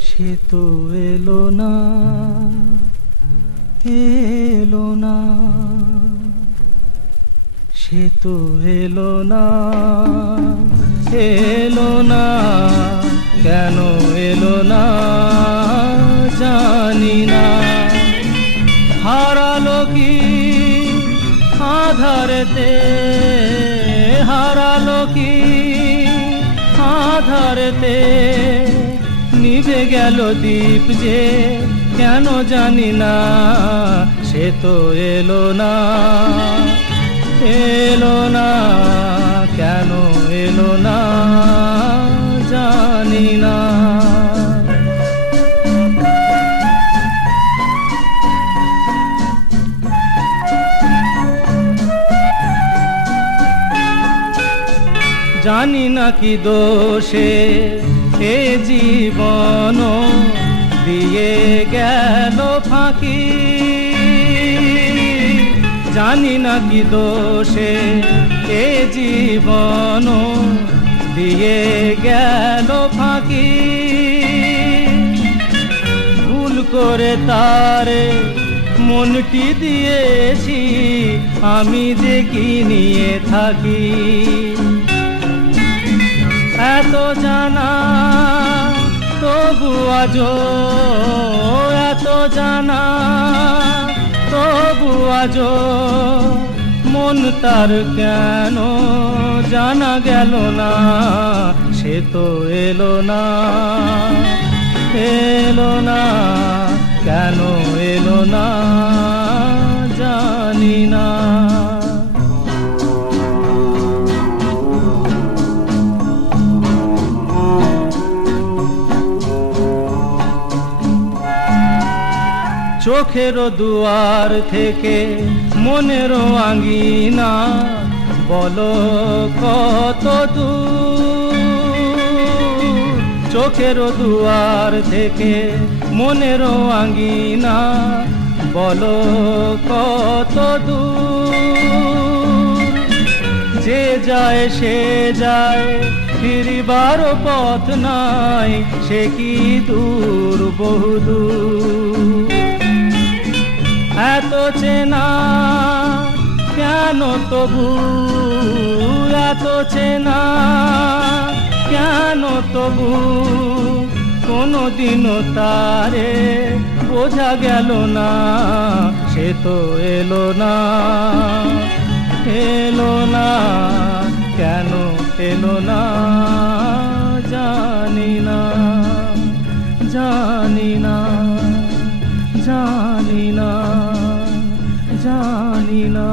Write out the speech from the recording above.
সে তো এলো না এলো না। সে তো এলো না এলো না। কেন এলো না জানি না। হারালো কি আধারেতে? হারালো কি আধারেতে? নিভে গেল দীপ যে, কেন জানি না, সে তো এলো না। এলো না, কেন এলো না, জানি না। জানি না কি দোষে এ জীবন, দিয়ে গেল ফাঁকি। জানি না কি দোষে এ জীবন, দিয়ে গেল ফাঁকি। ভুল করে তারে মনটি দিয়েছি, আমি যে কি নিয়ে থাকি? এত জানা তবু আজ এত জানা, তবু আজ মন তার কেন জানা গেল না, সে তো এলো না এলো না কেন? চোখেরও দুয়ার থেকে মনেরও আঙ্গিনা বলো কত দূর? চোখেরও দুয়ার থেকে মনেরও আঙ্গিনা বলো কত যে যায়, সে যায়, ফিরিবার পথ নাই, সে কি দূর বহুদূর এত চেনা, কেন তবু, এত চেনা, কেন তবু কোনো দিনও তারে বোঝা গেল না, সে তো এলো না এলো না, কেন এলো না, জানি না, জানি জানি না জানি না